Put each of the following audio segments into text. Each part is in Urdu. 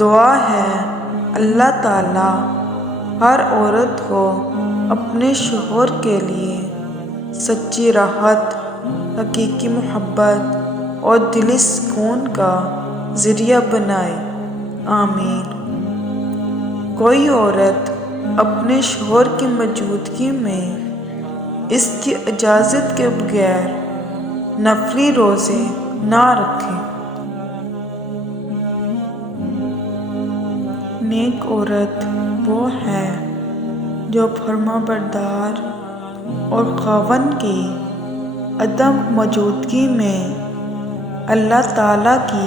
دعا ہے اللہ تعالیٰ ہر عورت کو اپنے شوہر کے لیے سچی راحت، حقیقی محبت اور دلی سکون کا ذریعہ بنائے، آمین۔ کوئی عورت اپنے شوہر کی موجودگی میں اس کی اجازت کے بغیر نفلی روزے نہ رکھے۔ نیک عورت وہ ہے جو فرما بردار اور خاوند کی عدم موجودگی میں اللہ تعالیٰ کی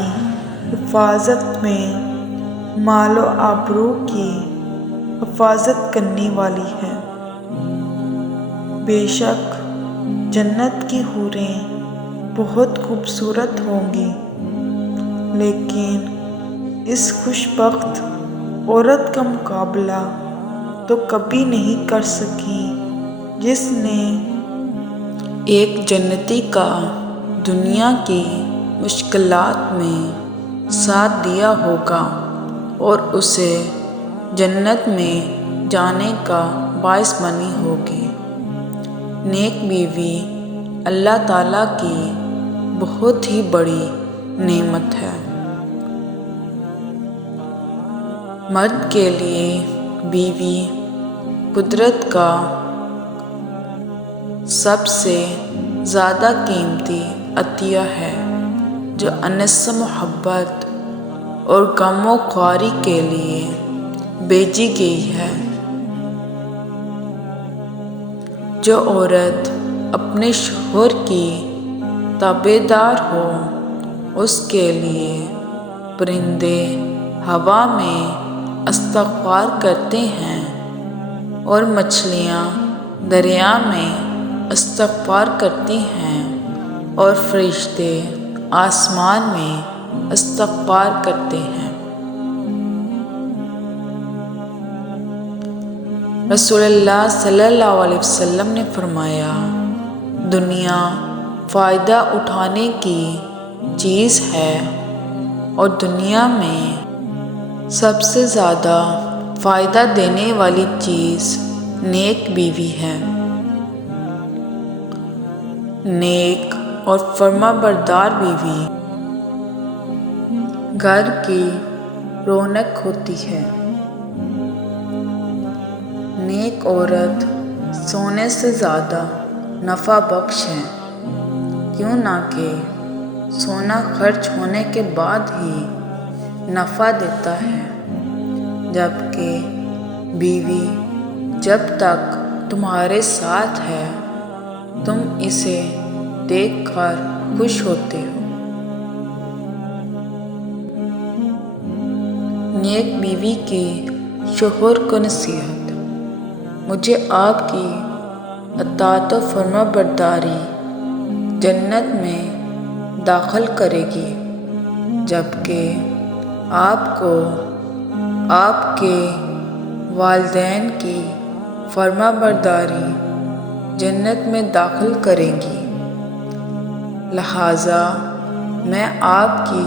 حفاظت میں مال و آبرو کی حفاظت کرنے والی ہے۔ بے شک جنت کی حوریں بہت خوبصورت ہوں گی، لیکن اس خوش بخت عورت کا مقابلہ تو کبھی نہیں کر سکی جس نے ایک جنتی کا دنیا کی مشکلات میں ساتھ دیا ہوگا اور اسے جنت میں جانے کا باعث بنی ہوگی۔ نیک بیوی اللہ تعالیٰ کی بہت ہی بڑی نعمت ہے۔ مرد کے لیے بیوی قدرت کا سب سے زیادہ قیمتی عطیہ ہے جو انس محبت اور غم و خواری کے لیے بھیجی گئی ہے۔ جو عورت اپنے شوہر کی تابع دار ہو، اس کے لیے پرندے ہوا میں استغفار کرتے ہیں اور مچھلیاں دریا میں استغفار کرتی ہیں اور فرشتے آسمان میں استغفار کرتے ہیں۔ رسول اللہ صلی اللہ علیہ وسلم نے فرمایا، دنیا فائدہ اٹھانے کی چیز ہے اور دنیا میں سب سے زیادہ فائدہ دینے والی چیز نیک بیوی ہے۔ نیک اور فرما بردار بیوی گھر کی رونق ہوتی ہے۔ نیک عورت سونے سے زیادہ نفع بخش ہے، کیوں نہ کہ سونا خرچ ہونے کے بعد ہی نفع دیتا ہے، جبکہ بیوی جب تک تمہارے ساتھ ہے تم اسے دیکھ کر خوش ہوتے ہو۔ نیک بیوی کی شوہر کو نصیحت، مجھے آپ کی اطاعت و فرما برداری جنت میں داخل کرے گی، جبکہ آپ کو آپ کے والدین کی فرما برداری جنت میں داخل کرے گی۔ لہٰذا میں آپ کی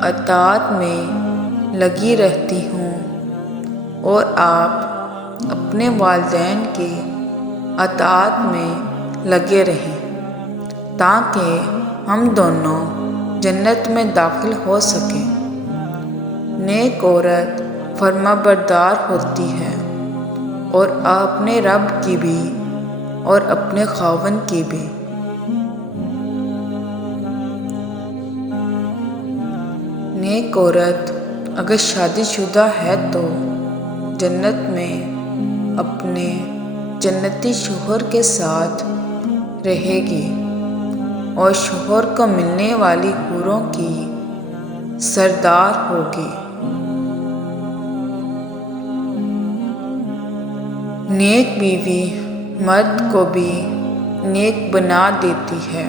اطاعت میں لگی رہتی ہوں اور آپ اپنے والدین کی اطاعت میں لگے رہیں تاکہ ہم دونوں جنت میں داخل ہو سکیں۔ نیک عورت فرما بردار ہوتی ہے اور اپنے رب کی بھی اور اپنے خاوند کی بھی۔ نیک عورت اگر شادی شدہ ہے تو جنت میں اپنے جنتی شوہر کے ساتھ رہے گی اور شوہر کو ملنے والی حوروں کی سردار ہوگی۔ نیک بیوی مرد کو بھی نیک بنا دیتی ہے۔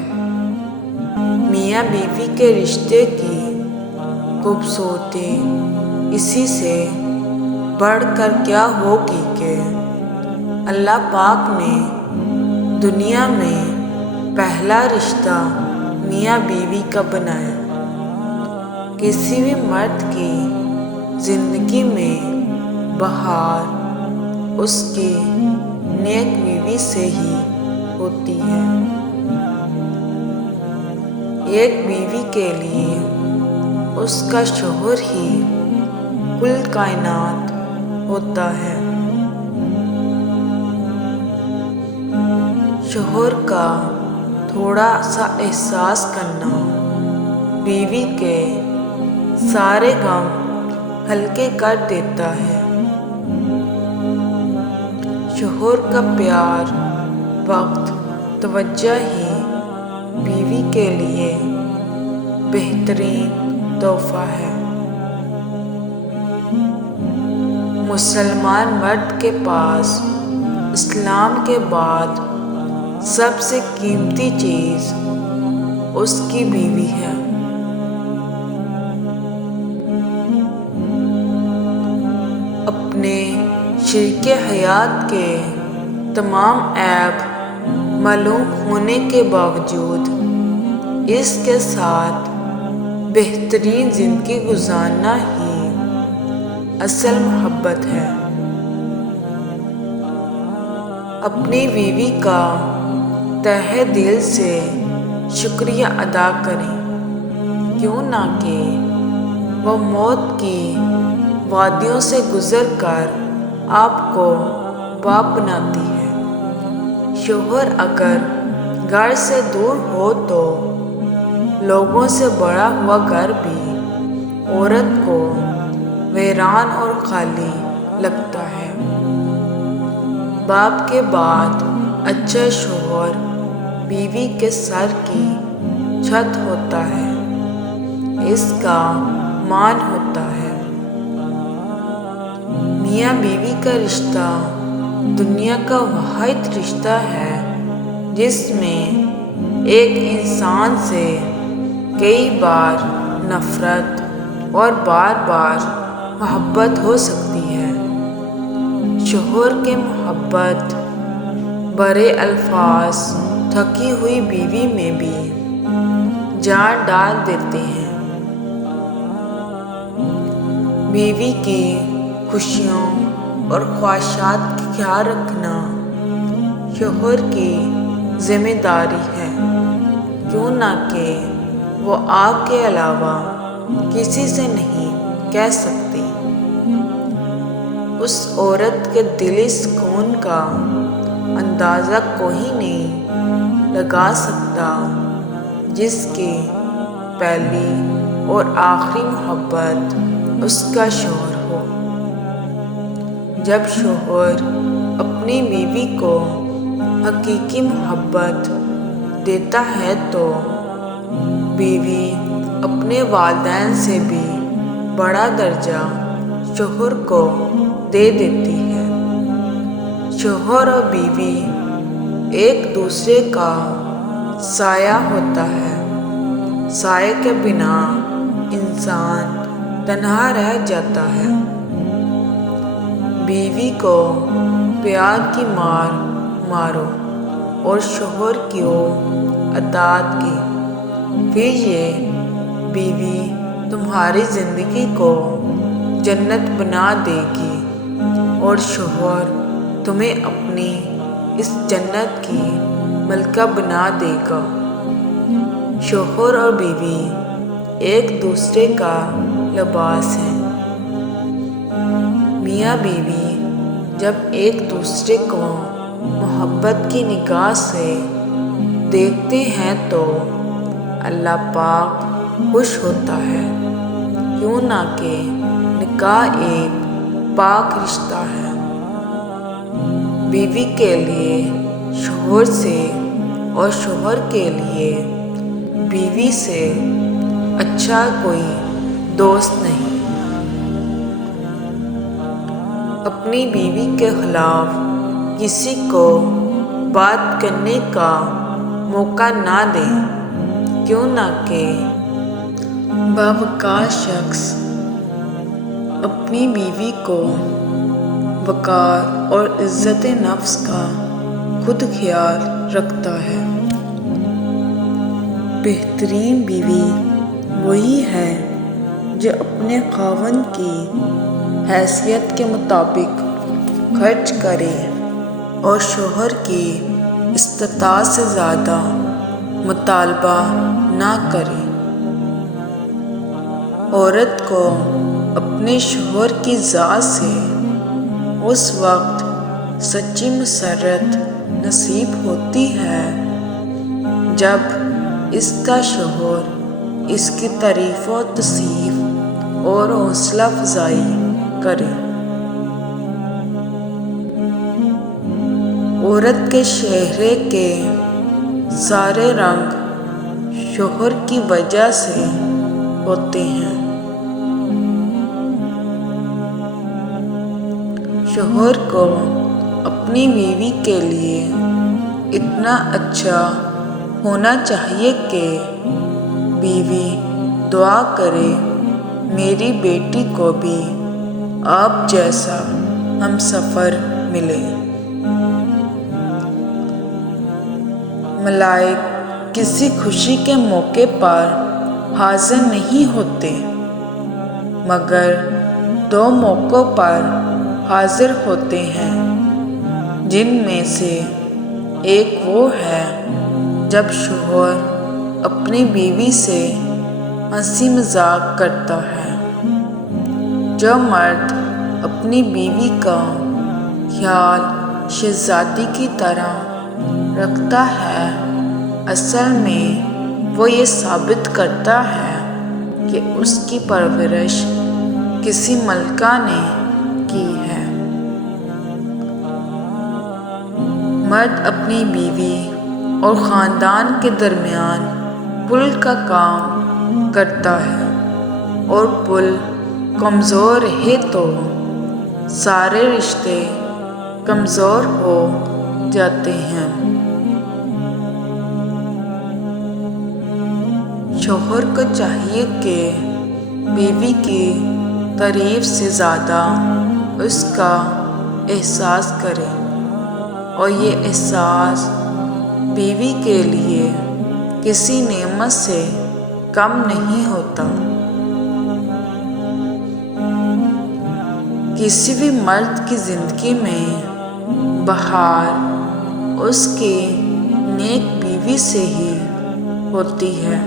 میاں بیوی کے رشتے کی خوبصورتی اسی سے بڑھ کر کیا ہوگی کہ اللہ پاک نے دنیا میں پہلا رشتہ میاں بیوی کا بنایا۔ کسی بھی مرد کی زندگی میں بہار اس کی نیک بیوی سے ہی ہوتی ہے۔ ایک بیوی کے لیے اس کا شوہر ہی کل کائنات ہوتا ہے۔ شوہر کا تھوڑا سا احساس کرنا بیوی کے سارے غم ہلکے کر دیتا ہے۔ شوہر کا پیار، وقت، توجہ ہی بیوی کے لیے بہترین تحفہ ہے۔ مسلمان مرد کے پاس اسلام کے بعد سب سے قیمتی چیز اس کی بیوی ہے۔ اپنے شریک حیات کے تمام عیب معلوم ہونے کے باوجود اس کے ساتھ بہترین زندگی گزارنا ہی اصل محبت ہے۔ اپنی بیوی کا تہہ دل سے شکریہ ادا کریں، کیوں نہ کہ وہ موت کی وادیوں سے گزر کر آپ کو باپ بناتی ہے۔ شوہر اگر گھر سے دور ہو تو لوگوں سے بڑا ہوا گھر بھی عورت کو ویران اور خالی لگتا ہے۔ باپ کے بعد اچھا شوہر بیوی کے سر کی چھت ہوتا ہے، اس کا مان ہوتا ہے۔ میاں بیوی کا رشتہ دنیا کا واحد رشتہ ہے جس میں ایک انسان سے کئی بار نفرت اور بار بار محبت ہو سکتی ہے۔ شوہر کے محبت بھرے الفاظ تھکی ہوئی بیوی میں بھی جان ڈال دیتے ہیں۔ بیوی کی خوشیوں اور خواہشات کا خیال رکھنا شوہر کی ذمہ داری ہے، کیوں نہ کہ وہ آپ کے علاوہ کسی سے نہیں کہہ سکتی۔ اس عورت کے دلی سکون کا اندازہ کوئی نہیں لگا سکتا جس کی پہلی اور آخری محبت اس کا شوہر ہو۔ جب شوہر اپنی بیوی کو حقیقی محبت دیتا ہے تو بیوی اپنے والدین سے بھی بڑا درجہ شوہر کو دے دیتی ہے۔ شوہر اور بیوی ایک دوسرے کا سایہ ہوتا ہے۔ سائے کے بنا انسان تنہا رہ جاتا ہے۔ بیوی کو پیار کی مار مارو اور شوہر کی اطاعت کی، پھر یہ بیوی تمہاری زندگی کو جنت بنا دے گی اور شوہر تمہیں اپنی اس جنت کی ملکہ بنا دے گا۔ شوہر اور بیوی ایک دوسرے کا لباس ہیں۔ میاں بیوی جب ایک دوسرے کو محبت کی نگاہ سے دیکھتے ہیں تو اللہ پاک خوش ہوتا ہے، کیوں نہ کہ نکاح ایک پاک رشتہ ہے۔ بیوی کے لیے شوہر سے اور شوہر کے لیے بیوی سے اچھا کوئی دوست نہیں۔ اپنی بیوی کے خلاف کسی کو بات کرنے کا موقع نہ دیں، کیوں نہ کہ باوقار شخص اپنی بیوی کو وقار اور عزت نفس کا خود خیال رکھتا ہے۔ بہترین بیوی وہی ہے جو اپنے خاوند کی حیثیت کے مطابق خرچ کرے اور شوہر کی استطاعت سے زیادہ مطالبہ نہ کرے۔ عورت کو اپنے شوہر کی ذات سے اس وقت سچی مسرت نصیب ہوتی ہے جب اس کا شوہر اس کی تعریف و تصریف اور حوصلہ افزائی کرے۔ عورت کے چہرے کے سارے رنگ شوہر کی وجہ سے ہوتے ہیں۔ شوہر کو اپنی بیوی کے لیے اتنا اچھا ہونا چاہیے کہ بیوی دعا کرے میری بیٹی کو بھی آپ جیسا ہمسفر ملے۔ ملائک کسی خوشی کے موقع پر حاضر نہیں ہوتے مگر 2 موقعوں پر حاضر ہوتے ہیں، جن میں سے ایک وہ ہے جب شوہر اپنی بیوی سے ہنسی مذاق کرتا ہے۔ جو مرد اپنی بیوی کا خیال شہزادی کی طرح رکھتا ہے، اصل میں وہ یہ ثابت کرتا ہے کہ اس کی پرورش کسی ملکہ نے کی ہے۔ مرد اپنی بیوی اور خاندان کے درمیان پل کا کام کرتا ہے، اور پل کمزور رہے تو سارے رشتے کمزور ہو جاتے ہیں۔ شوہر کو چاہیے کہ بیوی کی تعریف سے زیادہ اس کا احساس کرے، اور یہ احساس بیوی کے لیے کسی نعمت سے کم نہیں ہوتا۔ کسی بھی مرد کی زندگی میں بہار اس کی نیک بیوی سے ہی ہوتی ہے۔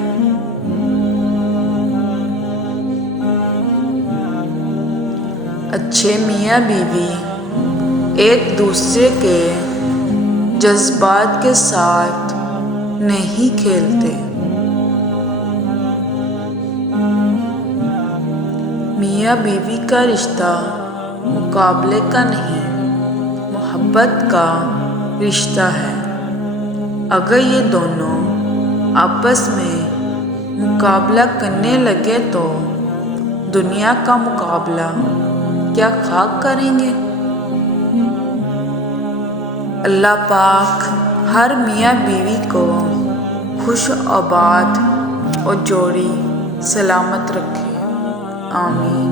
اچھے میاں بیوی ایک دوسرے کے جذبات کے ساتھ نہیں کھیلتے۔ میاں بیوی کا رشتہ مقابلے کا نہیں، محبت کا رشتہ ہے۔ اگر یہ دونوں آپس میں مقابلہ کرنے لگے تو دنیا کا مقابلہ کیا خاک کریں گے؟ اللہ پاک ہر میاں بیوی کو خوش آباد اور جوڑی سلامت رکھے، آمین۔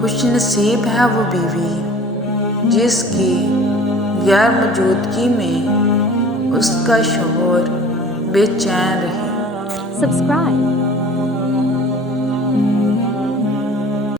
خوش نصیب ہے وہ بیوی جس کی غیر موجودگی میں اس کا شوہر بے چین رہے۔ Subscribe